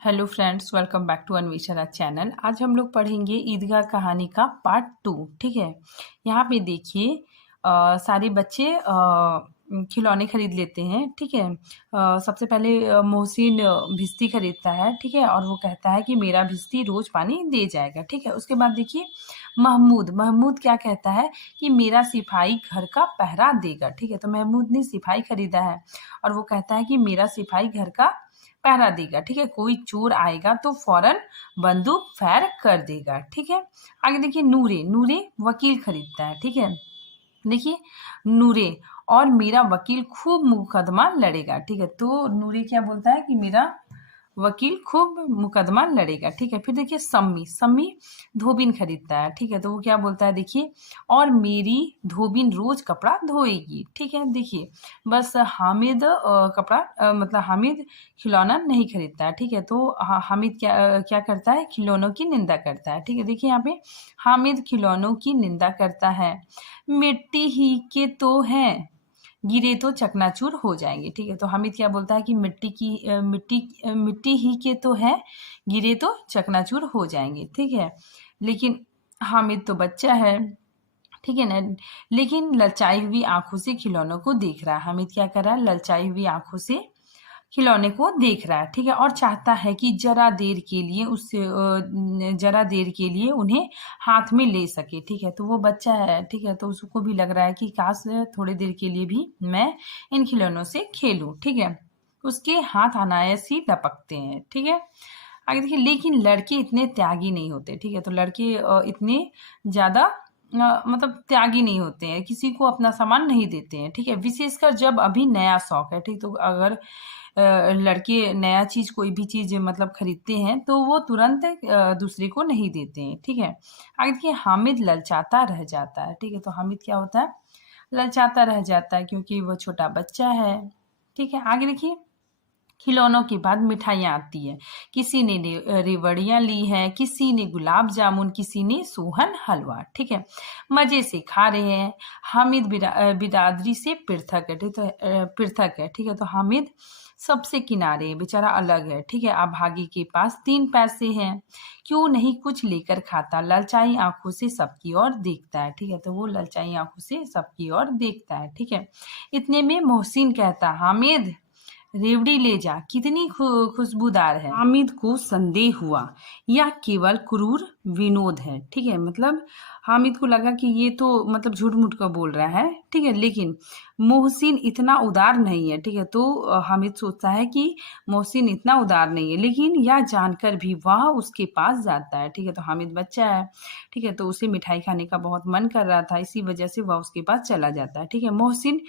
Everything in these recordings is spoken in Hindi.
Hello friends, welcome back to Anveshana channel. आज हम लोग पढ़ेंगे ईदगाह कहानी का पार्ट 2। ठीक है, यहाँ पे देखिए सारे बच्चे खिलौने खरीद लेते हैं। ठीक है, सबसे पहले मोहसिन भिश्ती खरीदता है। ठीक है, और वो कहता है कि मेरा भिश्ती रोज पानी दे जाएगा। ठीक है, उसके बाद देखिए महमूद महमूद क्या कहता है कि मेरा सिपाही घर का पहरा देगा। ठीक है, तो महमूद ने सिपाही खरीदा है और वो कहता है कि मेरा सिपाही घर का पहरा देगा। ठीक है, कोई चोर आएगा तो फौरन बंदूक फायर कर देगा। ठीक है, आगे देखिए नूरे नूरे वकील खरीदता है। ठीक है, देखिए नूरे और मेरा वकील खूब मुकदमा लड़ेगा। ठीक है, तो नूरे क्या बोलता है कि मेरा वकील खूब मुकदमा लड़ेगा। ठीक है, फिर देखिए सम्मी सम्मी धोबिन खरीदता है। ठीक है, तो वो क्या बोलता है देखिए, और मेरी धोबिन रोज कपड़ा धोएगी। ठीक है, देखिए बस हामिद कपड़ा मतलब हामिद खिलौना नहीं खरीदता है। ठीक है, तो हामिद क्या करता है, खिलौनों की निंदा करता है। ठीक है, देखिए यहाँ पे हामिद खिलौनों की निंदा करता है। मिट्टी ही के तो हैं, गिरे तो चकनाचूर हो जाएंगे। ठीक है, तो हामिद क्या बोलता है कि मिट्टी ही के तो है, गिरे तो चकनाचूर हो जाएंगे। ठीक है, लेकिन हामिद तो बच्चा है। ठीक है ना, लेकिन ललचाई हुई आंखों से खिलौनों को देख रहा है। हामिद क्या कर रहा है, ललचाई हुई आंखों से खिलौने को देख रहा है। ठीक है, और चाहता है कि जरा देर के लिए उन्हें हाथ में ले सके। ठीक है, तो वो बच्चा है। ठीक है, तो उसको भी लग रहा है कि काश थोड़ी देर के लिए भी मैं इन खिलौनों से खेलूं। ठीक है, उसके हाथ अनायास ही लपकते हैं। ठीक है, आगे देखिए लेकिन लड़के इतने त्यागी नहीं होते। ठीक है, तो लड़के इतने ज्यादा मतलब त्यागी नहीं होते हैं, किसी को अपना सामान नहीं देते हैं। ठीक है, विशेषकर जब अभी नया शौक है। ठीक, तो अगर लड़के नया चीज कोई भी चीज मतलब खरीदते हैं तो वो तुरंत दूसरे को नहीं देते हैं। ठीक है, आगे देखिए हामिद ललचाता रह जाता है। ठीक है, तो हामिद क्या होता है, ललचाता रह जाता है क्योंकि वो छोटा बच्चा है। ठीक है, आगे देखिए खिलौनों के बाद मिठाइयाँ आती है। किसी ने रेवड़ियाँ ली हैं, किसी ने गुलाब जामुन, किसी ने सोहन हलवा। ठीक है, मजे से खा रहे हैं। हामिद बिरादरी से पृथक है। ठीक है, पृथक है। ठीक है, तो हामिद सबसे किनारे है, बेचारा अलग है। ठीक है, अभागी के पास 3 पैसे हैं, क्यों नहीं कुछ लेकर खाता, ललचाई आंखों से सबकी ओर देखता है। ठीक है, तो वो ललचाई आंखों से सबकी ओर देखता है। ठीक है, इतने में मोहसिन कहता, हामिद रेवड़ी ले जा, कितनी खुशबूदार है। हामिद को संदेह हुआ यह केवल क्रूर विनोद है। ठीक है, मतलब हामिद को लगा कि ये तो मतलब झूठ मूठ का बोल रहा है। ठीक है, लेकिन मोहसिन इतना उदार नहीं है। ठीक है, तो हामिद सोचता है कि मोहसिन इतना उदार नहीं है, लेकिन यह जानकर भी वह उसके पास जाता है। ठीक है, तो हामिद बच्चा है। ठीक है, तो उसे मिठाई खाने का बहुत मन कर रहा था, इसी वजह से वह उसके पास चला जाता है। ठीक है, मोहसिन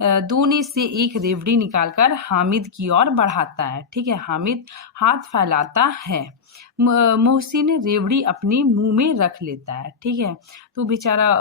दोने से एक रेवड़ी निकालकर हामिद की ओर बढ़ाता है। ठीक है, हामिद हाथ फैलाता है, मोहसिन रेवड़ी अपने मुंह में रख लेता है। ठीक है, तो बेचारा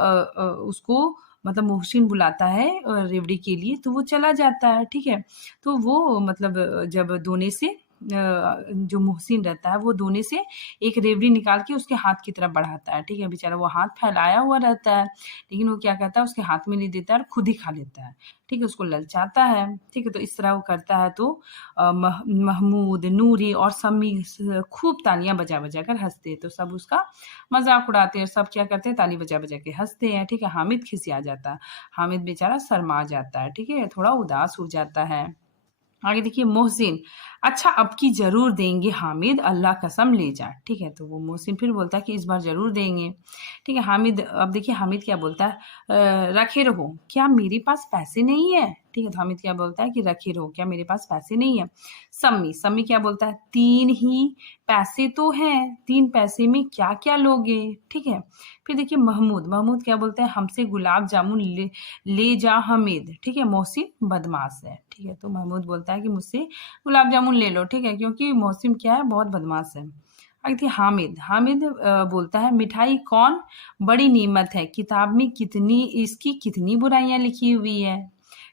उसको मतलब मोहसिन बुलाता है रेवड़ी के लिए, तो वो चला जाता है। ठीक है, तो वो मतलब जब दोने से जो मोहसिन रहता है वो दोने से एक रेवड़ी निकाल के उसके हाथ की तरफ बढ़ाता है। ठीक है, बेचारा वो हाथ फैलाया हुआ रहता है, लेकिन वो क्या करता है, उसके हाथ में नहीं देता है और खुद ही खा लेता है। ठीक है, उसको ललचाता है। ठीक है, तो इस तरह वो करता है, तो महमूद, नूरी और सम्मी खूब तालियां बजा बजा कर हंसते हैं। तो सब उसका मजाक उड़ाते हैं, सब क्या करते हैं, ताली बजा बजा के हंसते हैं। ठीक है, हामिद खिसिया जाता है, हामिद बेचारा शर्मा जाता है। ठीक है, थोड़ा उदास हो जाता है। आगे देखिए मोहसिन, अच्छा अब की जरूर देंगे हामिद, अल्लाह कसम ले जा। ठीक है, तो वो मोहसिन फिर बोलता है कि इस बार जरूर देंगे। ठीक है, हामिद अब देखिए हामिद क्या बोलता है, रखे रहो, क्या मेरे पास पैसे नहीं है। ठीक है, तो हामिद क्या बोलता है कि रखे रहो, क्या मेरे पास पैसे नहीं है। सम्मी सम्मी क्या बोलता है, 3 ही पैसे तो हैं, 3 पैसे में क्या क्या लोगे। ठीक है, फिर देखिए महमूद महमूद क्या बोलता है, हमसे गुलाब जामुन ले जा हामिद। ठीक है, मोहसिन बदमाश है। ठीक है, तो महमूद बोलता है कि मुझसे गुलाब जामुन ले लो। ठीक है, क्योंकि मोहसिन क्या है, बहुत बदमाश है। आगे थी हामिद हामिद बोलता है, मिठाई कौन बड़ी नेमत है, किताब में कितनी इसकी कितनी बुराइयां लिखी हुई है।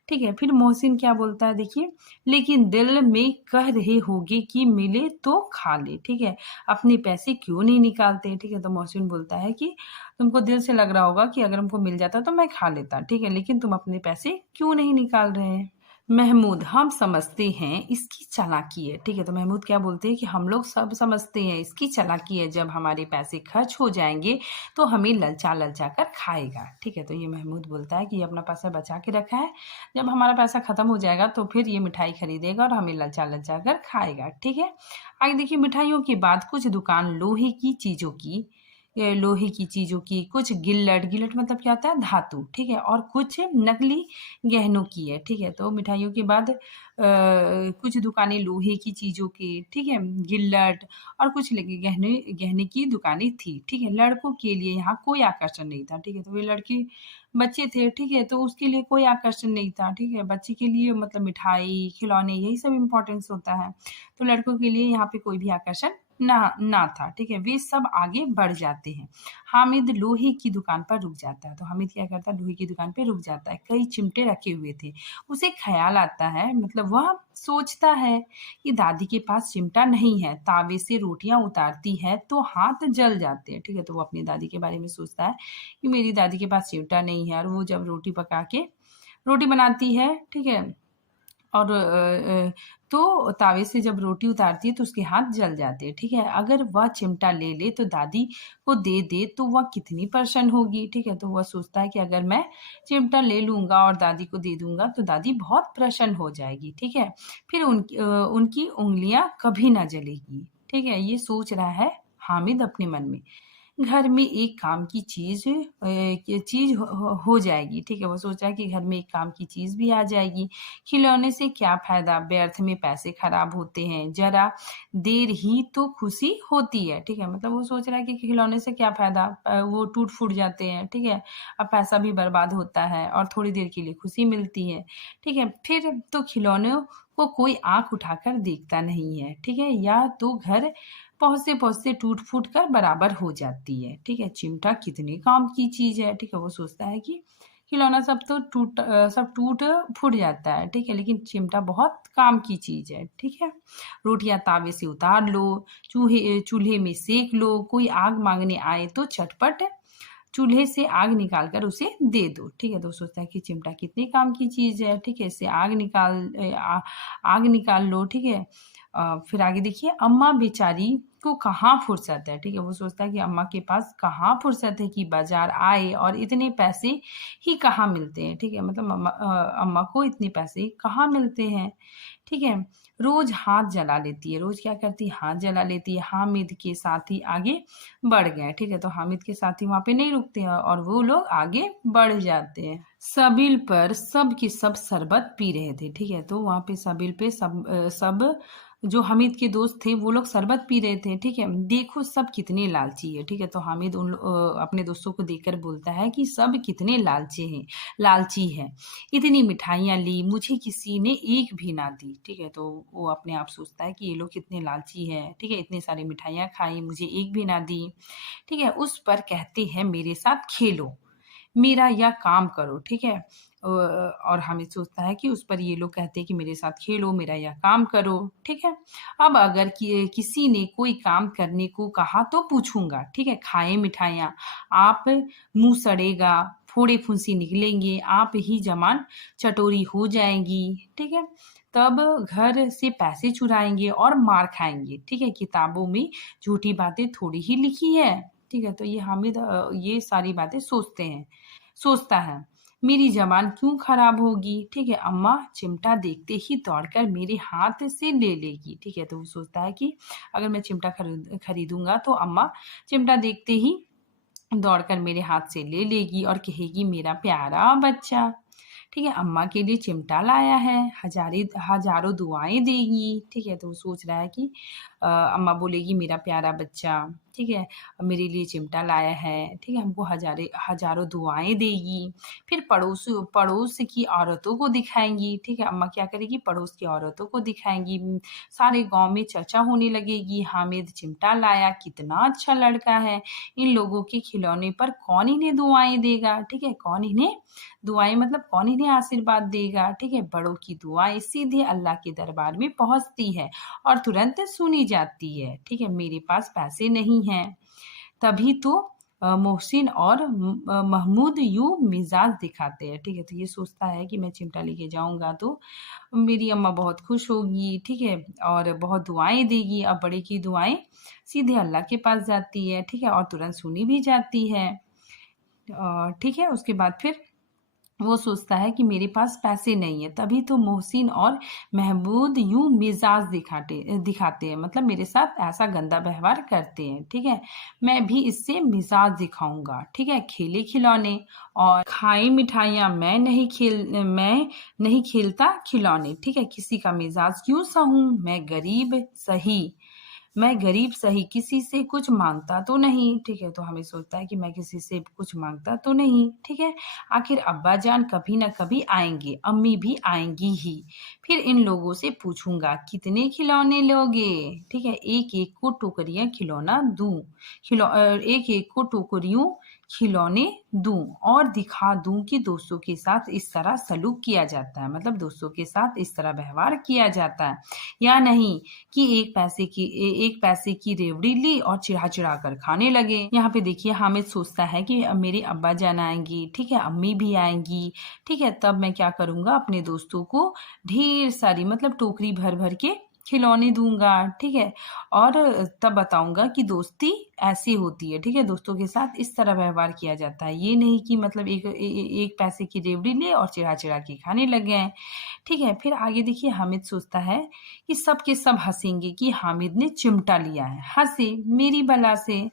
ठीक है, फिर मोहसिन क्या बोलता है देखिए, लेकिन दिल में कह रहे होगे कि मिले तो खा ले। ठीक है, अपने पैसे क्यों नहीं निकालते। ठीक है, तो मोहसिन बोलता है कि तुमको दिल से लग रहा होगा कि अगर हमको मिल जाता तो मैं खा लेता। ठीक है, लेकिन तुम अपने पैसे क्यों नहीं निकाल रहे हैं। महमूद, हम समझते हैं इसकी चालाकी है। ठीक है, तो महमूद क्या बोलते हैं कि हम लोग सब समझते हैं इसकी चालाकी है, जब हमारे पैसे खर्च हो जाएंगे तो हमें ललचा ललचा कर खाएगा। ठीक है, तो ये महमूद बोलता है कि ये अपना पैसा बचा के रखा है, जब हमारा पैसा खत्म हो जाएगा तो फिर ये मिठाई खरीदेगा और हमें ललचा ललचा कर खाएगा। ठीक है, आगे देखिए, मिठाइयों के बाद कुछ दुकान लोहे की चीजों की, ये लोहे की चीजों की, कुछ गिल्लट, गिल्लट मतलब क्या होता है, धातु। ठीक है, और कुछ नकली गहनों की है। ठीक है, तो मिठाइयों के बाद कुछ दुकानें लोहे की चीजों की, ठीक है, गिल्लट और कुछ लगे गहने गहने की दुकानें थी। ठीक है, लड़कों के लिए यहाँ कोई आकर्षण नहीं था। ठीक है, तो वे लड़के बच्चे थे। ठीक है, तो उसके लिए कोई आकर्षण नहीं था। ठीक है, बच्चे के लिए मतलब मिठाई, खिलौने, यही सब इम्पोर्टेंस होता है। तो लड़कों के लिए यहाँ पे कोई भी आकर्षण ना ना था। ठीक है, वे सब आगे बढ़ जाते हैं। हामिद लोहे की दुकान पर रुक जाता है। तो हामिद क्या करता है, लोहे की दुकान पे रुक जाता है। कई चिमटे रखे हुए थे। उसे ख्याल आता है, मतलब वह सोचता है कि दादी के पास चिमटा नहीं है। तावे से रोटियां उतारती है तो हाथ जल जाते हैं। ठीक है, तो वो अपनी दादी के बारे में सोचता है कि मेरी दादी के पास चिमटा नहीं है, और वो जब रोटी पका के रोटी बनाती है, ठीक है, और तो तावे से जब रोटी उतारती है तो उसके हाथ जल जाते हैं। ठीक है, अगर वह चिमटा ले ले तो दादी को दे दे तो वह कितनी प्रसन्न होगी। ठीक है, तो वह सोचता है कि अगर मैं चिमटा ले लूंगा और दादी को दे दूंगा तो दादी बहुत प्रसन्न हो जाएगी। ठीक है, फिर उनकी उंगलियां कभी ना जलेगी। ठीक है, ये सोच रहा है हामिद अपने मन में। घर में एक काम की चीज हो जाएगी। ठीक है, वो सोचा कि घर में एक काम की चीज भी आ जाएगी। खिलौने से क्या फायदा, व्यर्थ में पैसे खराब होते हैं, जरा देर ही तो खुशी होती है। ठीक है, मतलब वो सोच रहा है कि खिलौने से क्या फायदा, वो टूट फूट जाते हैं। ठीक है, अब पैसा भी बर्बाद होता है और थोड़ी देर के लिए खुशी मिलती है। ठीक है, फिर तो खिलौनों को कोई आंख उठाकर देखता नहीं है। ठीक है, या तो घर पहुंचते पहुंचते टूट फूट कर बराबर हो जाती है। ठीक है, चिमटा कितने काम की चीज है। ठीक है, वो सोचता है कि खिलौना सब टूट फूट जाता है। ठीक है, लेकिन चिमटा बहुत काम की चीज है। ठीक है, रोटियां तावे से उतार लो, चूल्हे में सेक लो, कोई आग मांगने आए तो चटपट चूल्हे से आग निकाल कर उसे दे दो। ठीक है, तो सोचता है कि चिमटा कितने काम की चीज है। ठीक है, इससे आग निकाल लो। ठीक है, फिर आगे देखिए, अम्मा बेचारी को कहाँ फुर्सत है। ठीक है, वो सोचता है कि अम्मा के पास कहाँ फुर्सत है कि बाजार आए, और इतने पैसे ही कहाँ मिलते हैं। ठीक है, मतलब अम्मा को इतने पैसे कहाँ मिलते हैं। ठीक है, रोज हाथ जला लेती है। रोज क्या करती है, हाथ जला लेती है। हामिद के साथी आगे बढ़ गए। ठीक है, तो हामिद के साथी वहां पे नहीं रुकते हैं और वो लोग आगे बढ़ जाते हैं। सबील पर सब के सब शरबत पी रहे थे। ठीक है, तो वहां पे सबील पे सब जो हामिद के दोस्त थे वो लोग शरबत पी रहे थे। ठीक है, देखो सब कितने लालची है। ठीक है, तो हामिद अपने दोस्तों को देखकर बोलता है कि सब कितने लालची है। इतनी मिठाइयाँ ली, मुझे किसी ने एक भी ना दी। ठीक है, तो वो अपने आप सोचता है कि ये लोग कितने लालची है। ठीक है, इतनी सारी मिठाइयाँ खाई, मुझे एक भी ना दी। ठीक है, उस पर कहते हैं मेरे साथ खेलो, मेरा या काम करो। ठीक है, और हमें सोचता है कि उस पर ये लोग कहते हैं कि मेरे साथ खेलो, मेरा या काम करो। ठीक है, अब अगर किसी ने कोई काम करने को कहा तो पूछूंगा। ठीक है, खाए मिठाइयाँ, आप मुंह सड़ेगा, फोड़े फुंसी निकलेंगे, आप ही जमान चटोरी हो जाएंगी। ठीक है, तब घर से पैसे चुराएंगे और मार खाएंगे। ठीक है, किताबों में झूठी बातें थोड़ी ही लिखी है। ठीक है, तो ये हामिद ये सारी बातें सोचता है। मेरी जबान क्यों खराब होगी। ठीक है, अम्मा चिमटा देखते ही दौड़कर मेरे हाथ से ले लेगी। ठीक है, तो वो सोचता है कि अगर मैं चिमटा खरीदूंगा तो अम्मा चिमटा देखते ही दौड़कर मेरे हाथ से ले लेगी और कहेगी मेरा प्यारा बच्चा। ठीक है, अम्मा के लिए चिमटा लाया है, हजारों दुआएं देगी। ठीक है, तो वो सोच रहा है कि अम्मा बोलेगी मेरा प्यारा बच्चा। ठीक है, मेरे लिए चिमटा लाया है। ठीक है, हमको हजारों दुआएं देगी। फिर पड़ोस की औरतों को दिखाएंगी। ठीक है, अम्मा क्या करेगी, पड़ोस की औरतों को दिखाएंगी। सारे गांव में चर्चा होने लगेगी, हामिद चिमटा लाया, कितना अच्छा लड़का है। इन लोगों के खिलौने पर कौन इन्हें दुआएं देगा। ठीक है, कौन इन्हें दुआएं मतलब कौन इन्हें आशीर्वाद देगा। ठीक है, बड़ों की दुआएं सीधे अल्लाह के दरबार में पहुंचती है और तुरंत सुनी जाती है। ठीक है, मेरे पास पैसे नहीं हैं, तभी तो मोहसिन और महमूद यूं मिजाज दिखाते हैं। ठीक है, तो ये सोचता है कि मैं चिमटा लेके जाऊंगा तो मेरी अम्मा बहुत खुश होगी। ठीक है, और बहुत दुआएं देगी। अब बड़े की दुआएं सीधे अल्लाह के पास जाती है। ठीक है, और तुरंत सुनी भी जाती है। ठीक है, उसके बाद फिर वो सोचता है कि मेरे पास पैसे नहीं है। तभी तो मोहसिन और महमूद यूं मिजाज दिखाते दिखाते हैं, मतलब मेरे साथ ऐसा गंदा व्यवहार करते हैं। ठीक है, मैं भी इससे मिजाज दिखाऊंगा। ठीक है, खेले खिलौने और खाई मिठाइयाँ, मैं नहीं खेलता खिलौने। ठीक है, किसी का मिजाज क्यों सहूं, मैं गरीब सही, किसी से कुछ मांगता तो नहीं। ठीक है, तो हमें सोचता है कि मैं किसी से कुछ मांगता तो नहीं। ठीक है, आखिर अब्बा जान कभी ना कभी आएंगे, अम्मी भी आएंगी ही। फिर इन लोगों से पूछूंगा कितने खिलौने लोगे। ठीक है, एक एक को टोकरियां खिलौना दूं, एक एक को टोकरियों खिलौने दूं और दिखा दूं कि दोस्तों के साथ इस तरह सलूक किया जाता है, मतलब दोस्तों के साथ इस तरह व्यवहार किया जाता है, या नहीं कि एक पैसे की रेवड़ी ली और चिढ़ा चिढ़ा कर खाने लगे। यहाँ पे देखिए हामिद सोचता है कि अब मेरे अब्बा जान आएंगी, ठीक है, अम्मी भी आएंगी। ठीक है, तब मैं क्या करूंगा, अपने दोस्तों को ढेर सारी मतलब टोकरी भर भर के खिलौने दूंगा। ठीक है, और तब बताऊंगा कि दोस्ती ऐसी होती है। ठीक है, दोस्तों के साथ इस तरह व्यवहार किया जाता है, ये नहीं कि मतलब एक पैसे की रेवड़ी ले और चिढ़ा चिढ़ा के खाने लग गए। ठीक है, फिर आगे देखिए हामिद सोचता है कि सब के सब हंसेंगे कि हामिद ने चिमटा लिया है। हंसे मेरी बला से।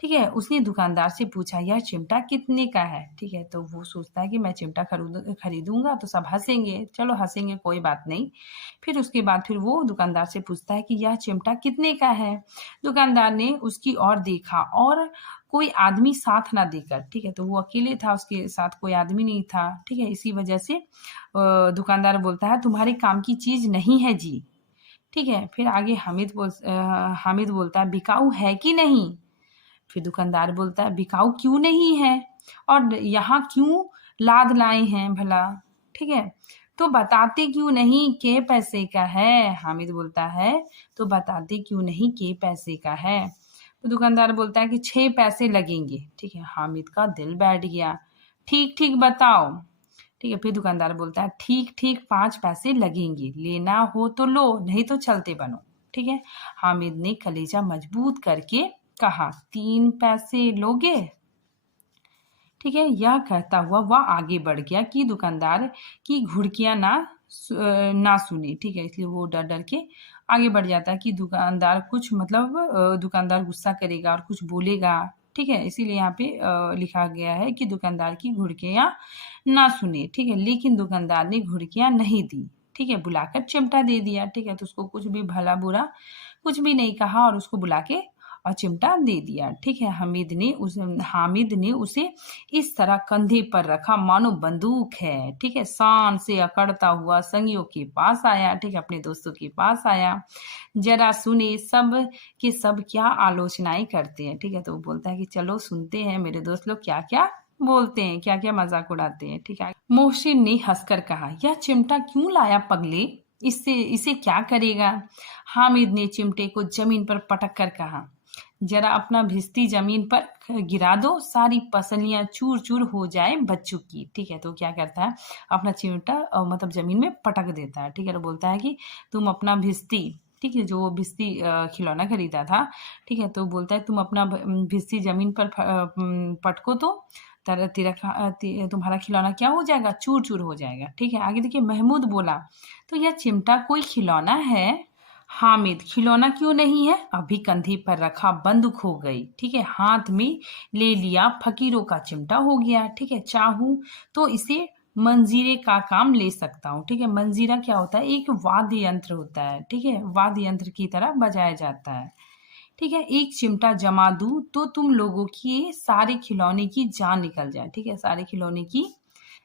ठीक है, उसने दुकानदार से पूछा यह चिमटा कितने का है। ठीक है, तो वो सोचता है कि मैं चिमटा खरीदूंगा तो सब हंसेंगे, चलो हंसेंगे कोई बात नहीं। फिर उसके बाद फिर वो दुकानदार से पूछता है कि यह चिमटा कितने का है। दुकानदार ने उसकी ओर देखा और कोई आदमी साथ ना देकर, ठीक है, तो वो अकेले था, उसके साथ कोई आदमी नहीं था। ठीक है, इसी वजह से दुकानदार बोलता है तुम्हारे काम की चीज नहीं है जी। ठीक है, फिर आगे हामिद बोलता है बिकाऊ है कि नहीं। फिर दुकानदार बोलता है बिकाऊ क्यों नहीं है, और यहाँ क्यों लाद लाए हैं भला। ठीक है, तो बताते क्यों नहीं के पैसे का है। हामिद बोलता है तो बताते क्यों नहीं के पैसे का है। तो दुकानदार बोलता है कि 6 पैसे लगेंगे। ठीक है, हामिद का दिल बैठ गया। ठीक ठीक बताओ। ठीक है, फिर दुकानदार बोलता है ठीक ठीक 5 पैसे लगेंगे, लेना हो तो लो नहीं तो चलते बनो। ठीक है, हामिद ने कलेजा मजबूत करके कहा 3 पैसे लोगे। ठीक है, यह कहता हुआ वह आगे बढ़ गया कि दुकानदार की घुड़कियां ना सुने। ठीक है, इसलिए वो डर डर के आगे बढ़ जाता है कि दुकानदार कुछ मतलब दुकानदार गुस्सा करेगा और कुछ बोलेगा। ठीक है, इसीलिए यहाँ पे लिखा गया है कि दुकानदार की घुड़कियां ना सुने। ठीक है, लेकिन दुकानदार ने घुड़कियां नहीं दी। ठीक है, बुलाकर चिमटा दे दिया। ठीक है, तो उसको कुछ भी भला बुरा कुछ भी नहीं कहा और उसको बुला के और चिमटा दे दिया। ठीक है, हामिद ने उसे इस तरह कंधे पर रखा मानो बंदूक है। ठीक है, शान से अकड़ता हुआ संगियों के पास आया। ठीक है, अपने दोस्तों के पास आया। जरा सुने सब के सब क्या आलोचनाएं करते हैं। ठीक है, तो वो बोलता है कि चलो सुनते हैं मेरे दोस्त लोग क्या क्या बोलते हैं, क्या क्या मजाक उड़ाते हैं। ठीक है, मोहसिन ने हंसकर कहा यह चिमटा क्यों लाया पगले, इसे क्या करेगा। हामिद ने चिमटे को जमीन पर पटक कर कहा जरा अपना भिस्ती जमीन पर गिरा दो, सारी पसलियां चूर चूर हो जाए बच्चों की। ठीक है, तो क्या करता है अपना चिमटा मतलब जमीन में पटक देता है। ठीक है, तो बोलता है कि तुम अपना भिस्ती, ठीक है, जो वो भिस्ती खिलौना खरीदा था। ठीक है, तो बोलता है तुम अपना भिस्ती जमीन पर पटको तो तुम्हारा खिलौना क्या हो जाएगा, चूर चूर हो जाएगा। ठीक है, आगे देखिए महमूद बोला तो यह चिमटा कोई खिलौना है। हामिद खिलौना क्यों नहीं है, अभी कंधे पर रखा बंदूक हो गई। ठीक है, हाथ में ले लिया फकीरों का चिमटा हो गया। ठीक है, चाहूं तो इसे मंजीरे का काम ले सकता हूँ। ठीक है, मंजीरा क्या होता है, एक वाद्य यंत्र होता है। ठीक है, वाद्य यंत्र की तरह बजाया जाता है। ठीक है, एक चिमटा जमा दूं तो तुम लोगों की सारे खिलौने की जान निकल जाए। ठीक है, सारे खिलौने की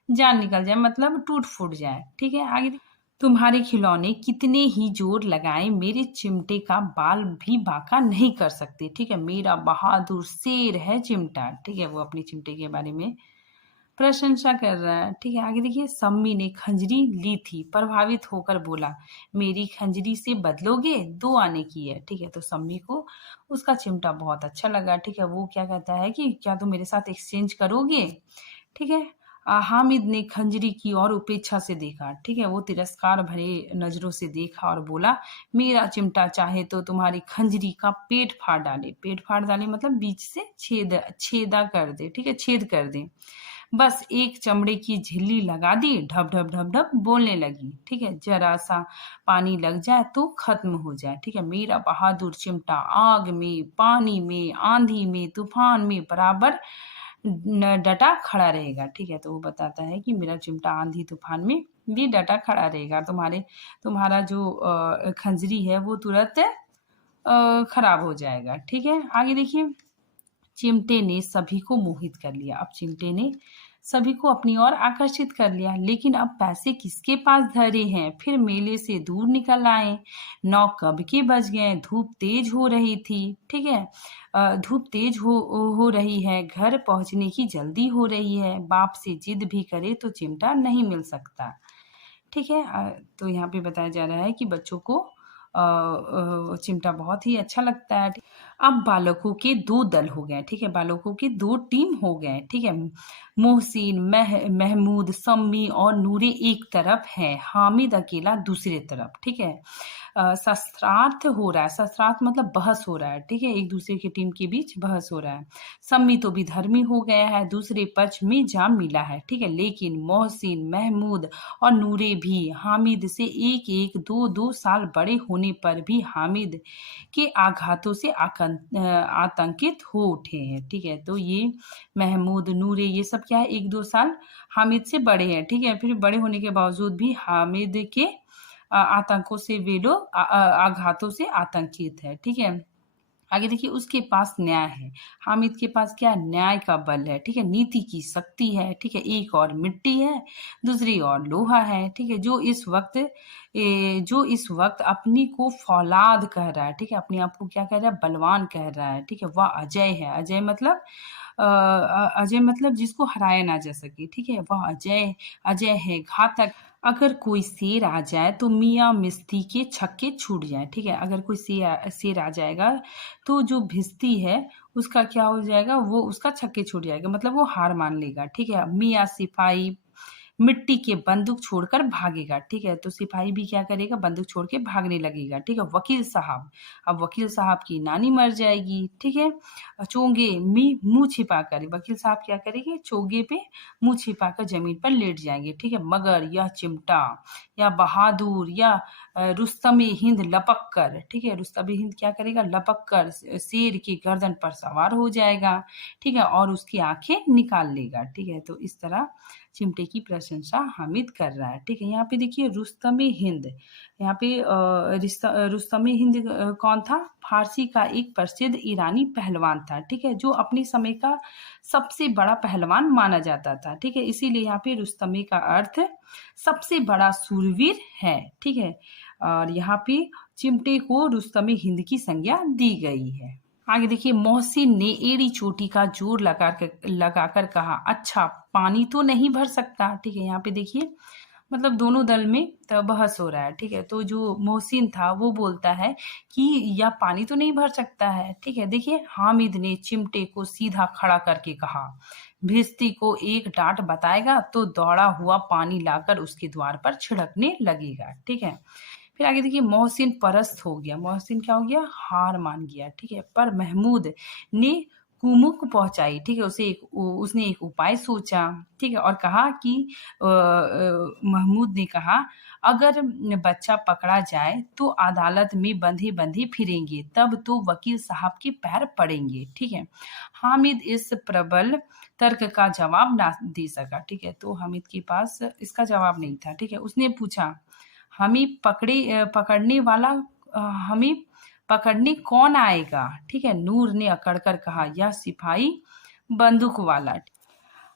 जान निकल जाए मतलब टूट फूट जाए। ठीक है, आगे तुम्हारे खिलौने कितने ही जोर लगाएं मेरे चिमटे का बाल भी बांका नहीं कर सकते। ठीक है, मेरा बहादुर शेर है चिमटा। ठीक है, वो अपनी चिमटे के बारे में प्रशंसा कर रहा है। ठीक है, आगे देखिए, सम्मी ने खंजरी ली थी, प्रभावित होकर बोला, मेरी खंजरी से बदलोगे? 2 आने की है। ठीक है, तो सम्मी को उसका चिमटा बहुत अच्छा लगा। ठीक है, वो क्या कहता है कि क्या तुम मेरे साथ एक्सचेंज करोगे? ठीक है, हामिद ने खंजरी की ओर उपेक्षा से देखा। ठीक है, वो तिरस्कार भरे नजरों से देखा और बोला, मेरा चिमटा चाहे तो तुम्हारी खंजरी का पेट फाड़ डाले। पेट फाड़ डाले मतलब बीच से छेदा कर दे। ठीक है, छेद कर दे। बस एक चमड़े की झिल्ली लगा दी, ढब ढब ढब ढब बोलने लगी। ठीक है, जरा सा पानी लग जाए तो खत्म हो जाए। ठीक है, मेरा बहादुर चिमटा आग में, पानी में, आंधी में, तूफान में बराबर डटा खड़ा रहेगा। ठीक है, तो वो बताता है कि मेरा चिमटा आंधी तूफान में भी डटा खड़ा रहेगा। तुम्हारा जो खंजरी है वो तुरंत खराब हो जाएगा। ठीक है, आगे देखिए, चिमटे ने सभी को मोहित कर लिया। अब चिमटे ने सभी को अपनी ओर आकर्षित कर लिया, लेकिन अब पैसे किसके पास धरे हैं? फिर मेले से दूर निकल आए। 9 कब के बज गए, धूप तेज हो रही थी। ठीक है, धूप तेज हो रही है, घर पहुंचने की जल्दी हो रही है। बाप से जिद भी करे तो चिमटा नहीं मिल सकता। ठीक है, तो यहाँ पे बताया जा रहा है कि बच्चों को चिमटा बहुत ही अच्छा लगता है। अब बालकों के 2 दल हो गए। ठीक है, बालकों के 2 टीम हो गए। ठीक है, मोहसिन, महमूद, सम्मी और नूरे एक तरफ है, हामिद अकेला दूसरे तरफ। ठीक है, शस्त्रार्थ हो रहा है। शस्त्रार्थ मतलब बहस हो रहा है। ठीक है, एक दूसरे की टीम के बीच बहस हो रहा है। सम्मी तो विधर्मी हो गया है, दूसरे पक्ष में जा मिला है। ठीक है, लेकिन मोहसिन, महमूद और नूरे भी हामिद से एक एक 2 साल बड़े होने पर भी हामिद के आघातों से आतंकित हो उठे हैं। ठीक है, तो ये महमूद, नूरे ये सब क्या है, 1-2 साल हामिद से बड़े हैं। ठीक है, फिर बड़े होने के बावजूद भी हामिद के आतंकों से वे लोग आघातों से आतंकित है। ठीक है, आगे देखिए, उसके पास न्याय है। हामिद के पास क्या, न्याय का बल है। ठीक है, नीति की शक्ति है। ठीक है, एक और मिट्टी है, दूसरी और लोहा है। ठीक है, जो इस वक्त अपनी को फौलाद कह रहा है। ठीक है, अपने आप को क्या कह रहा है, बलवान कह रहा है। ठीक है, वह अजय है। अजय मतलब जिसको हराया ना जा सके। ठीक है, वह अजय है, घातक। अगर कोई शेर आ जाए तो मियाँ मिस्ती के छक्के छूट जाए। ठीक है, अगर कोई शेर आ जाएगा तो जो भिस्ती है उसका क्या हो जाएगा, वो उसका छक्के छूट जाएगा, मतलब वो हार मान लेगा। ठीक है, मियाँ सिपाही मिट्टी के बंदूक छोड़कर भागेगा। ठीक है, तो सिपाही भी क्या करेगा, बंदूक छोड़ के भागने लगेगा। ठीक है, वकील साहब, अब वकील साहब की नानी मर जाएगी। ठीक है, चोंगे में मुंह छिपाकर वकील साहब क्या करेंगे, चोगे पे मुंह छिपाकर जमीन पर लेट जाएंगे। ठीक है, मगर यह चिमटा या बहादुर या रुस्तमे हिंद लपक कर, ठीक है, रुस्तमे हिंद क्या करेगा, लपक कर शेर की गर्दन पर सवार हो जाएगा। ठीक है, और उसकी आंखें निकाल लेगा। ठीक है, तो इस तरह चिमटे की प्रशंसा हामिद कर रहा है। ठीक है, यहाँ पे देखिए, रुस्तमे हिंद, यहाँ पे रुस्तमे हिंद कौन था, फारसी का एक प्रसिद्ध ईरानी पहलवान था। ठीक है, जो अपने समय का सबसे बड़ा पहलवान माना जाता था। ठीक है, इसीलिए यहाँ पे रुस्तमे का अर्थ सबसे बड़ा सूरवीर है। ठीक है, और यहाँ पे चिमटे को रुस्तमे हिंद की संज्ञा दी गई है। आगे देखिए, मोहसिन ने एड़ी चोटी का जोर लगाकर कहा, अच्छा पानी तो नहीं भर सकता। ठीक है, यहाँ पे देखिए, मतलब दोनों दल में बहस हो रहा है। ठीक है, तो जो मोहसिन था वो बोलता है कि यह पानी तो नहीं भर सकता है। ठीक है, देखिए, हामिद ने चिमटे को सीधा खड़ा करके कहा, भिस्ती को एक डांट बताएगा तो दौड़ा हुआ पानी लाकर उसके द्वार पर छिड़कने लगेगा। ठीक है, फिर आगे देखिए, मोहसिन परस्त हो गया। मोहसिन क्या हो गया, हार मान गया। ठीक है, पर महमूद ने कुमुक पहुंचाई। ठीक है, उसने एक उपाय सोचा। ठीक है, और कहा कि महमूद ने कहा, अगर बच्चा पकड़ा जाए तो अदालत में बंधे बंधे फिरेंगे, तब तो वकील साहब के पैर पड़ेंगे। ठीक है, हामिद इस प्रबल तर्क का जवाब ना दे सका। ठीक है, तो हामिद के पास इसका जवाब नहीं था। ठीक है, उसने पूछा, हमें पकड़ने कौन आएगा? ठीक है, नूर ने अकड़कर कहा, यह सिपाही बंदूक वाला।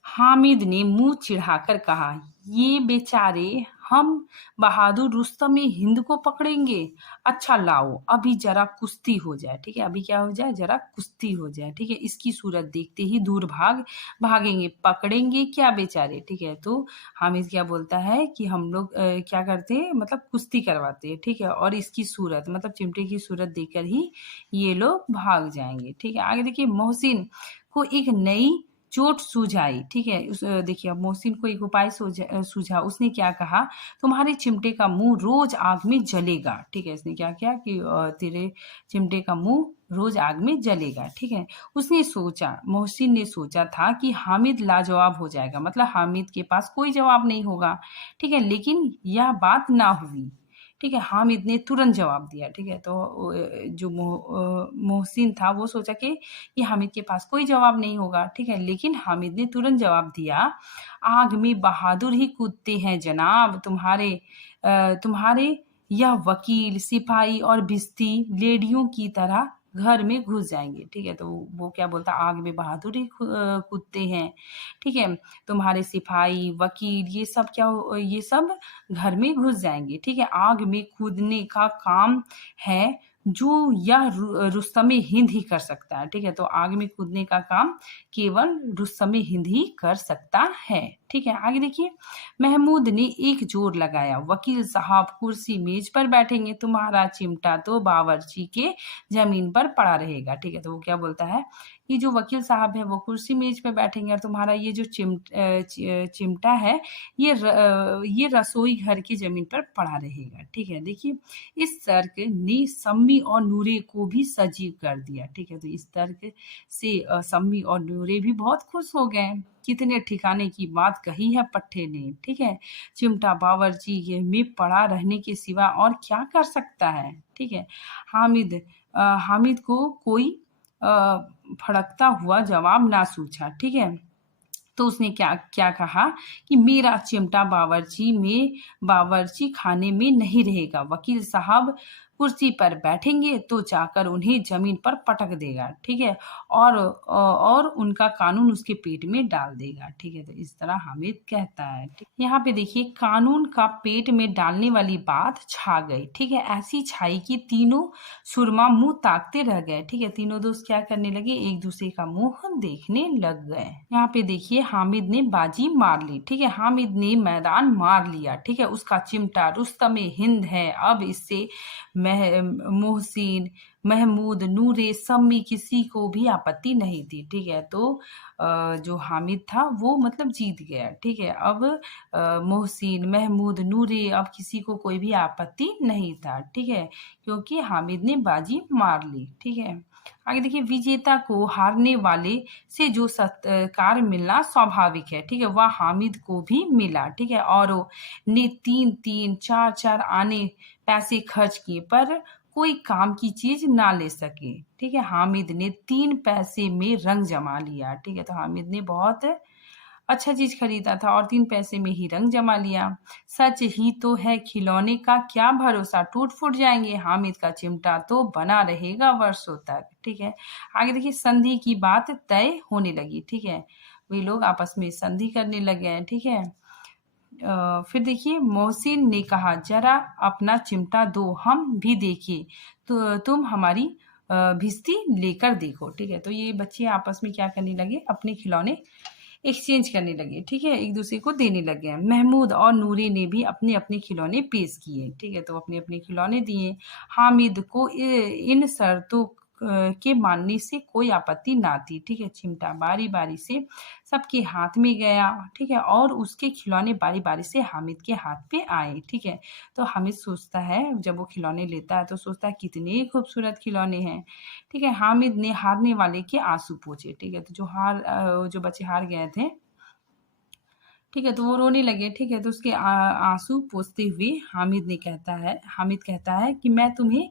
हामिद ने मुंह चिढ़ाकर कहा, ये बेचारे हम बहादुर रुस्तम हिंद को पकड़ेंगे। अच्छा लाओ अभी जरा कुश्ती हो जाए। ठीक है, अभी क्या हो जाए, जरा कुश्ती हो जाए। ठीक है, इसकी सूरत देखते ही दूर भागेंगे, पकड़ेंगे क्या बेचारे। ठीक है, तो हामिद क्या बोलता है कि हम लोग क्या करते हैं, मतलब कुश्ती करवाते हैं। ठीक है, और इसकी सूरत मतलब चिमटे की सूरत देखकर ही ये लोग भाग जाएंगे। ठीक है, आगे देखिए, मोहसिन को एक नई चोट सूझाई। ठीक है, देखिए अब मोहसिन को एक उपाय सूझा। उसने क्या कहा, तुम्हारे चिमटे का मुंह रोज आग में जलेगा। ठीक है, इसने क्या किया कि तेरे चिमटे का मुंह रोज आग में जलेगा। ठीक है, उसने सोचा, मोहसिन ने सोचा था कि हामिद लाजवाब हो जाएगा, मतलब हामिद के पास कोई जवाब नहीं होगा। ठीक है, लेकिन यह बात ना हुई। ठीक है, हामिद ने तुरंत जवाब दिया। ठीक है, तो जो मोहसिन था वो सोचा कि हामिद के पास कोई जवाब नहीं होगा। ठीक है, लेकिन हामिद ने तुरंत जवाब दिया, आग में बहादुर ही कूदते हैं जनाब। तुम्हारे यह वकील, सिपाही और भिस्ती लेडियों की तरह घर में घुस जाएंगे। ठीक है, तो वो क्या बोलता, आग में बहादुर ही कूदते हैं। ठीक है, तुम्हारे सिपाही, वकील, ये सब घर में घुस जाएंगे। ठीक है, आग में कूदने का काम है जो यह रुस्तम हिंद ही कर सकता है। ठीक है, तो आग में कूदने का काम केवल रुस्तम हिंद ही कर सकता है। ठीक है, आगे देखिए, महमूद ने एक जोर लगाया, वकील साहब कुर्सी मेज पर बैठेंगे, तुम्हारा चिमटा तो बावर्ची के जमीन पर पड़ा रहेगा। ठीक है, तो वो क्या बोलता है, ये जो वकील साहब है वो कुर्सी मेज पे बैठेंगे और तुम्हारा ये जो चिमटा है ये रसोई घर की जमीन पर पड़ा रहेगा। ठीक है, देखिए इस तर्क ने सम्मी और नूरे को भी सजीव कर दिया। ठीक है, तो इस तर्क से सम्मी और नूरे भी बहुत खुश हो गए। कितने ठिकाने की बात कही है पट्टे ने। ठीक है, चिमटा बावर्ची में पड़ा रहने के सिवा और क्या कर सकता है। ठीक है, हामिद को कोई फड़कता हुआ जवाब ना सूझा। ठीक है, तो उसने क्या क्या कहा कि मेरा चिमटा बावर्ची खाने में नहीं रहेगा। वकील साहब कुर्सी पर बैठेंगे तो जाकर उन्हें जमीन पर पटक देगा। ठीक है, और उनका कानून उसके पेट में डाल देगा। ठीक है, तो इस तरह हामिद कहता है। ठीक, यहाँ पे देखिए, कानून का पेट में डालने वाली बात छा गई। ठीक है, ऐसी छाई कि तीनों सुरमा मुंह ताकते रह गए। ठीक है, तीनों दोस्त क्या करने लगे, एक दूसरे का मुंह देखने लग गए। यहाँ पे देखिए, हामिद ने बाजी मार ली। ठीक है, हामिद ने मैदान मार लिया। ठीक है, उसका चिमटा रुस्तम हिंद है। अब इससे मोहसिन, महमूद, नूरे, सम्मी किसी को भी आपत्ति नहीं थी। ठीक है, तो जो हामिद था वो मतलब जीत गया। ठीक है, अब मोहसिन, महमूद, नूरे, अब किसी को कोई भी आपत्ति नहीं था। ठीक है, क्योंकि हामिद ने बाजी मार ली। ठीक है, आगे देखिए, विजेता को हारने वाले से जो सत्कार मिलना स्वाभाविक है। ठीक है, वह हामिद को भी मिला। ठीक है, और ने 3-3, 4-4 आने पैसे खर्च किए पर कोई काम की चीज ना ले सके। ठीक है, हामिद ने 3 पैसे में रंग जमा लिया। ठीक है, तो हामिद ने बहुत अच्छा चीज खरीदा था और 3 पैसे में ही रंग जमा लिया। सच ही तो है, खिलौने का क्या भरोसा, टूट फूट जाएंगे। हामिद का चिमटा तो बना रहेगा वर्षों तक। ठीक है, आगे देखिए, संधि की बात तय होने लगी। ठीक है, वे लोग आपस में संधि करने लगे हैं। ठीक है, फिर देखिए, मोहसिन ने कहा, जरा अपना चिमटा दो, हम भी देखिए। तो तुम हमारी भिस्ती लेकर देखो। ठीक है, तो ये बच्चे आपस में क्या करने लगे, अपने खिलौने एक्सचेंज करने लगे। ठीक है, एक दूसरे को देने लगे। महमूद और नूरी ने भी अपने अपने खिलौने पेश किए। ठीक है, तो अपने अपने खिलौने दिए। हामिद को इन शर्तों के मानने से कोई आपत्ति ना थी। ठीक है, चिमटा बारी बारी से सबके हाथ में गया। ठीक है, और उसके खिलौने बारी बारी से हामिद के हाथ पे आए। ठीक है, तो हामिद सोचता है, जब वो खिलौने लेता है तो सोचता है कितने खूबसूरत खिलौने हैं। ठीक है, हामिद ने हारने वाले के आंसू पोंछे। ठीक है, तो जो बच्चे हार गए थे, ठीक है, तो वो रोने लगे। ठीक है, तो उसके आंसू पोंछते हुए हामिद कहता है कि मैं तुम्हें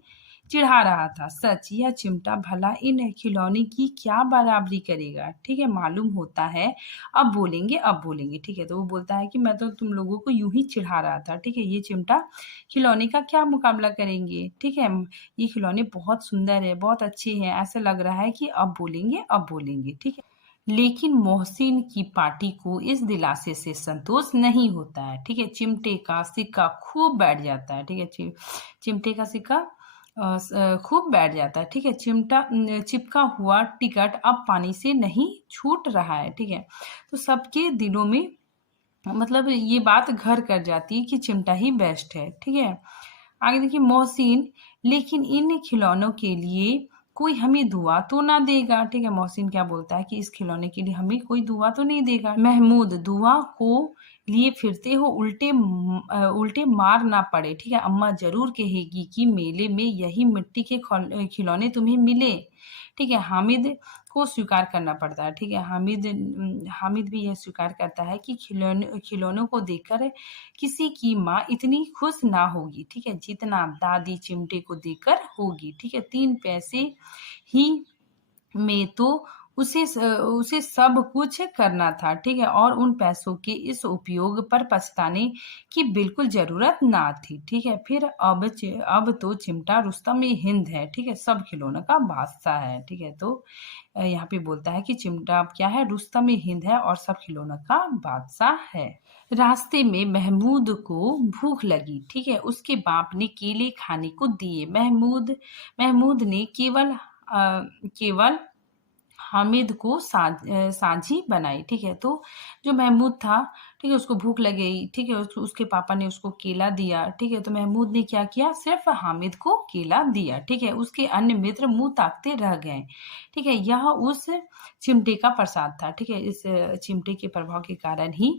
चिढ़ा रहा था। सच, यह चिमटा भला इन खिलौने की क्या बराबरी करेगा। ठीक है, मालूम होता है अब बोलेंगे। ठीक है, तो वो बोलता है कि मैं तो तुम लोगों को यूं ही चिढ़ा रहा था। ठीक है, ये चिमटा खिलौने का क्या मुकाबला करेंगे। ठीक है, ये खिलौने बहुत सुंदर है, बहुत अच्छे हैं, ऐसा लग रहा है कि अब बोलेंगे। ठीक है, लेकिन मोहसिन की पार्टी को इस दिलासे से संतोष नहीं होता है। ठीक है, चिमटे का सिक्का खूब बैठ जाता है। ठीक है, चिमटे का सिक्का खूब बैठ जाता है। ठीक है, चिपका हुआ टिकट अब पानी से नहीं छूट रहा है। ठीक है, तो सबके दिलों में मतलब ये बात घर कर जाती है कि चिमटा ही बेस्ट है। ठीक है, आगे देखिए मोहसिन, लेकिन इन खिलौनों के लिए कोई हमें दुआ तो ना देगा। ठीक है, मोहसिन क्या बोलता है कि इस खिलौने के लिए हमें कोई दुआ तो नहीं देगा। महमूद, दुआ को लिए फिरते हो, उल्टे मार ना पड़े। ठीक है, अम्मा जरूर कहेगी कि मेले में यही मिट्टी के खिलौने तुम्हें मिले। ठीक है, हामिद को स्वीकार करना पड़ता है। ठीक है, हामिद भी यह स्वीकार करता है कि खिलौनों को देखकर किसी की माँ इतनी खुश ना होगी। ठीक है, जितना दादी चिमटे को देखकर होगी। ठीक है, 3 पैसे ही में तो उसे सब कुछ करना था। ठीक है, और उन पैसों के इस उपयोग पर पछताने की बिल्कुल जरूरत ना थी। ठीक है, फिर अब तो चिमटा रुस्तम हिंद है। ठीक है, सब खिलौनों का बादशाह है। ठीक है, तो यहाँ पे बोलता है कि चिमटा अब क्या है, रुस्तम हिंद है और सब खिलौनों का बादशाह है। रास्ते में महमूद को भूख लगी। ठीक है, उसके बाप ने केले खाने को दिए। महमूद ने केवल हामिद को साझी बनाई। ठीक है, तो जो महमूद था, ठीक है, उसको भूख लग गई। ठीक है, उसके पापा ने उसको केला दिया। ठीक है, तो महमूद ने क्या किया, सिर्फ हामिद को केला दिया। ठीक है, उसके अन्य मित्र मुंह ताकते रह गए। ठीक है, यह उस चिमटे का प्रसाद था। ठीक है, इस चिमटे के प्रभाव के कारण ही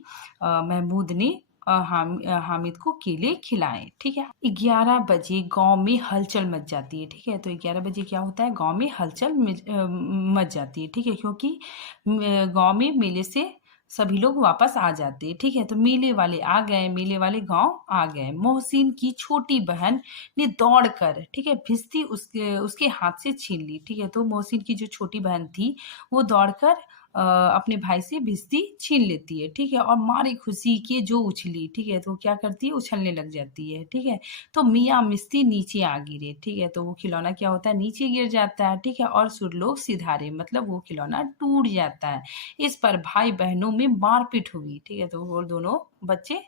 महमूद ने हामिद को केले खिलाए। ठीक है, 11 बजे गांव में हलचल मच जाती है। ठीक है, तो 11 बजे क्या होता है, गांव में हलचल मच जाती है। ठीक है, क्योंकि गांव में मेले से सभी लोग वापस आ जाते हैं। ठीक है, तो मेले वाले आ गए, मेले वाले गांव आ गए। मोहसिन की छोटी बहन ने दौड़कर, ठीक है, भिश्ती उसके हाथ से छीन ली। ठीक है, तो मोहसिन की जो छोटी बहन थी वो दौड़कर अपने भाई से भिश्ती छीन लेती है। ठीक है, और मारी खुशी के जो उछली। ठीक है, तो क्या करती है, उछलने लग जाती है। ठीक है, तो मियाँ मिस्ती नीचे आ गिरे। ठीक है, तो वो खिलौना क्या होता है, नीचे गिर जाता है। ठीक है, और सुरलोक सिधारे, मतलब वो खिलौना टूट जाता है। इस पर भाई बहनों में मारपीट हुई। ठीक है, तो वो दोनों बच्चे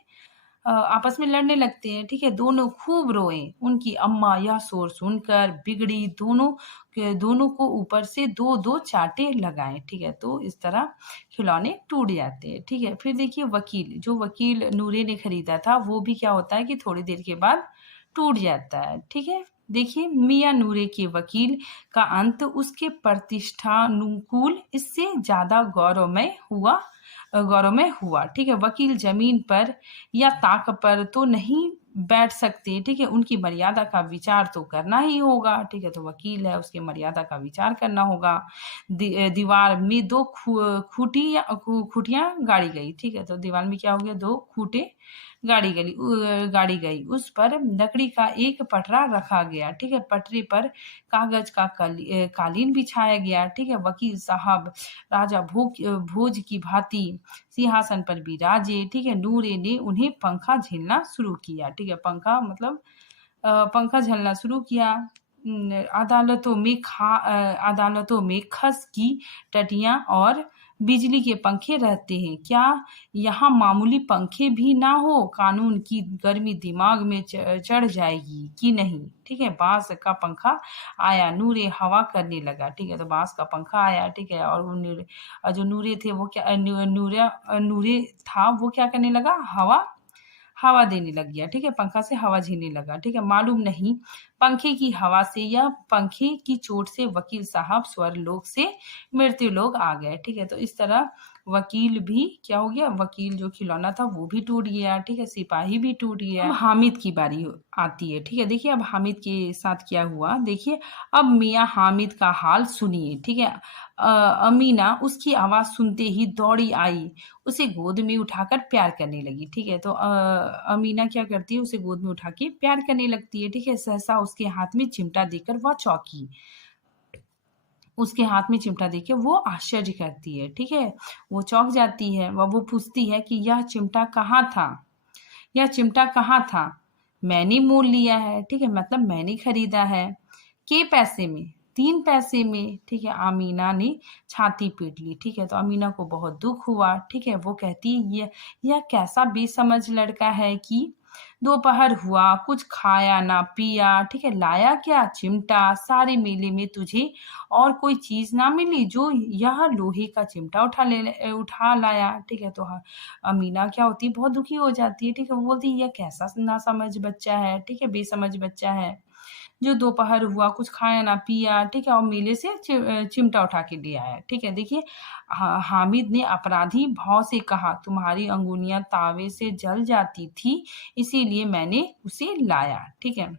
आपस में लड़ने लगते हैं। ठीक है, दोनों खूब रोए। उनकी अम्मा यह शोर सुनकर बिगड़ी, दोनों को ऊपर से 2-2 चांटे लगाए। ठीक है, तो इस तरह खिलौने टूट जाते हैं। ठीक है, फिर देखिए वकील नूरे ने खरीदा था, वो भी क्या होता है कि थोड़ी देर के बाद टूट जाता है। ठीक है, देखिए मियाँ नूरे के वकील का अंत उसके प्रतिष्ठानुकूल इससे ज्यादा गौरवमय हुआ। ठीक है, वकील जमीन पर या ताक पर तो नहीं बैठ सकते। ठीक है, उनकी मर्यादा का विचार तो करना ही होगा। ठीक है, तो वकील है, उसकी मर्यादा का विचार करना होगा। दीवार में 2 खूटियां गाड़ी गई। ठीक है, तो दीवार में क्या हो गया, 2 खूटे गाड़ी गई। उस पर लकड़ी का एक पटरा रखा गया। ठीक है, पटरे पर कागज का कालीन बिछाया गया। ठीक है, वकील साहब राजा भोज की भांति सिंहासन पर विराजे। ठीक है, नूरे ने उन्हें पंखा झेलना शुरू किया। ठीक है, पंखा मतलब पंखा झलना शुरू किया। अदालतों में खस की टटियां और बिजली के पंखे रहते हैं, क्या यहाँ मामूली पंखे भी ना हो, कानून की गर्मी दिमाग में चढ़ जाएगी कि नहीं। ठीक है, बांस का पंखा आया, नूरे हवा करने लगा। ठीक है, तो बांस का पंखा आया। ठीक है, और जो नूरे थे वो क्या नूरे था वो क्या करने लगा, हवा देने लग गया। ठीक है, पंखा से हवा झीलने लगा। ठीक है, मालूम नहीं पंखे की हवा से या पंखे की चोट से वकील साहब स्वर्गलोक से मृत्यु लोग आ गए। ठीक है, तो इस तरह वकील भी क्या हो गया, वकील जो खिलौना था वो भी टूट गया। ठीक है, सिपाही भी टूट गया। अब हामिद की बारी आती है। ठीक है, देखिए अब हामिद के साथ क्या हुआ, देखिए अब मियाँ हामिद का हाल सुनिए। ठीक है, अमीना उसकी आवाज सुनते ही दौड़ी आई, उसे गोद में उठाकर प्यार करने लगी। ठीक है, तो अमीना क्या करती है, उसे गोद में उठा के प्यार करने लगती है। ठीक है, सहसा उसके हाथ में चिमटा देकर वह चौंकी। उसके हाथ में चिमटा देके वो आश्चर्य करती है। ठीक है, वो चौंक जाती है। वो पूछती है कि यह चिमटा कहाँ था, यह चिमटा कहाँ था। मैंने मोल लिया है। ठीक है, मतलब मैंने खरीदा है। के पैसे में, 3 पैसे में, ठीक है। आमीना ने छाती पीट ली, ठीक है। तो अमीना को बहुत दुख हुआ, ठीक है। वो कहती है यह कैसा बेसमझ लड़का है कि दोपहर हुआ, कुछ खाया ना पिया, ठीक है। लाया क्या? चिमटा। सारे मेले में तुझे और कोई चीज ना मिली जो यह लोहे का चिमटा उठा लाया, ठीक है। तो हाँ, अमीना क्या होती है, बहुत दुखी हो जाती है, ठीक है। वो बोलती है यह कैसा ना समझ बच्चा है, ठीक है, बेसमझ बच्चा है जो दोपहर हुआ, कुछ खाया ना पिया, ठीक है, और मेले से चिमटा उठा के ले आया, ठीक है। देखिए, हामिद ने अपराधी भाव से कहा, तुम्हारी अंगुलियां तावे से जल जाती थी, इसीलिए मैंने उसे लाया, ठीक है,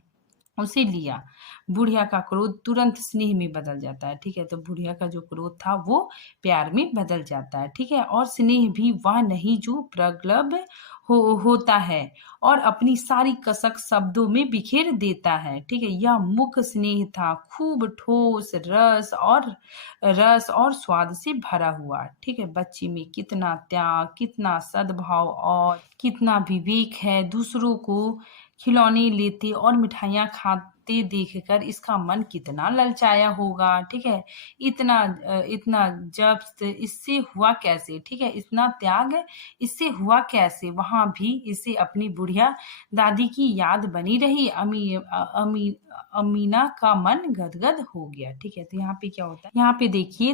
उसे लिया। बुढ़िया का क्रोध तुरंत स्नेह में बदल जाता है, ठीक है। तो बुढ़िया का जो क्रोध था वो प्यार में बदल जाता है, ठीक है। और स्नेह भी वह नहीं जो प्रगल्भ होता है और अपनी सारी कसक शब्दों में बिखेर देता है, ठीक है। यह मुख स्नेह था, खूब ठोस रस और स्वाद से भरा हुआ, ठीक है। बच्चे में कितना त्याग, कितना सद्भाव और कितना विवेक है। दूसरों को खिलौने लेते और मिठाइयाँ खाते देखकर इसका मन कितना ललचाया होगा, ठीक है। इतना जब्त इससे हुआ कैसे, ठीक है। इतना त्याग इससे हुआ कैसे। वहां भी इसे अपनी बुढ़िया दादी की याद बनी रही। अमीना का मन गदगद हो गया, ठीक है। तो यहाँ पे क्या होता है, यहाँ पे देखिए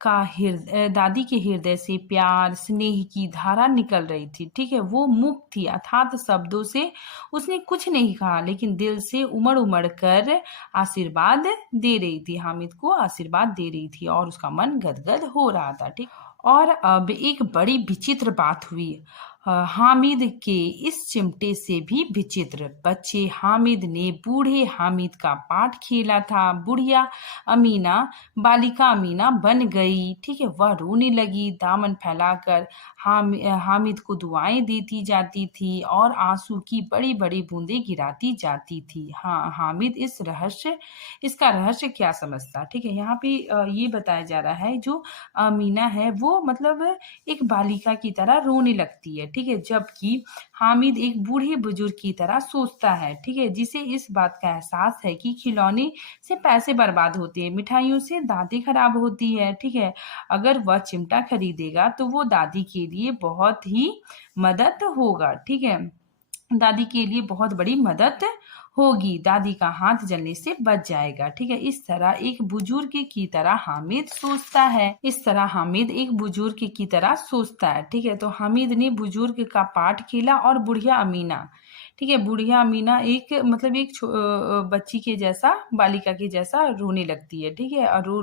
दादी के हृदय से प्यार स्नेह की धारा निकल रही थी, ठीक है। वो मुक्त थी, अर्थात शब्दों से उसने कुछ नहीं कहा, लेकिन दिल से उमड़ उमड़ कर आशीर्वाद दे रही थी, हामिद को आशीर्वाद दे रही थी और उसका मन गदगद हो रहा था, ठीक। और अब एक बड़ी विचित्र बात हुई। हामिद के इस चिमटे से भी विचित्र। बच्चे हामिद ने बूढ़े हामिद का पाठ खेला था। बुढ़िया अमीना बालिका अमीना बन गई, ठीक है। वह रोने लगी, दामन फैलाकर हामिद को दुआएं देती जाती थी और आंसू की बड़ी बड़ी बूंदें गिराती जाती थी। हाँ, हामिद इसका रहस्य क्या समझता, ठीक है। यहाँ पे ये बताया जा रहा है, जो अमीना है वो मतलब एक बालिका की तरह रोने लगती है, ठीक है। जबकि हामिद एक बूढ़े बुजुर्ग की तरह सोचता है, ठीक है, जिसे इस बात का एहसास है कि खिलौने से पैसे बर्बाद होते हैं, मिठाइयों से दादी खराब होती है, ठीक है। अगर वह चिमटा खरीदेगा तो वो दादी के लिए बहुत ही मदद होगा, ठीक है। दादी के लिए बहुत बड़ी मदद होगी, दादी का हाथ जलने से बच जाएगा, ठीक है। इस तरह एक बुजुर्ग की तरह हामिद सोचता है, ठीक है। तो हामिद ने बुजुर्ग का पाठ खेला और बुढ़िया अमीना, ठीक है, बुढ़िया अमीना एक मतलब एक बच्ची के जैसा, बालिका के जैसा रोने लगती है, ठीक है। और रो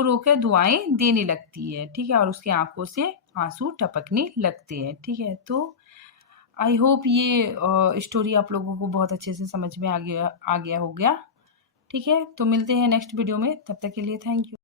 रो के दुआएं देने लगती है, ठीक है। और उसकी आंखों से आंसू टपकने लगते हैं, ठीक है। तो आई होप ये स्टोरी आप लोगों को बहुत अच्छे से समझ में आ गया हो गया, ठीक है। तो मिलते हैं नेक्स्ट वीडियो में, तब तक के लिए थैंक यू।